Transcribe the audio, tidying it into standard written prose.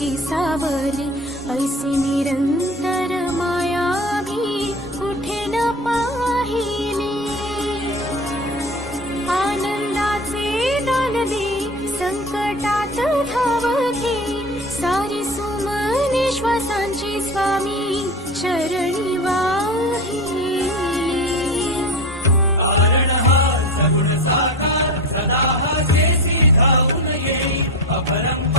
तुझी सावली, ऐसी निरंतर माया मी कुठे न पाहिली। आनंदाचे दान दे, संकटात धाव घे, सारी सुमने श्वासांची स्वामी चरणी वाहिली। कारण हा सगुण साकार, सदा हा जेसी धावून येई, अभरम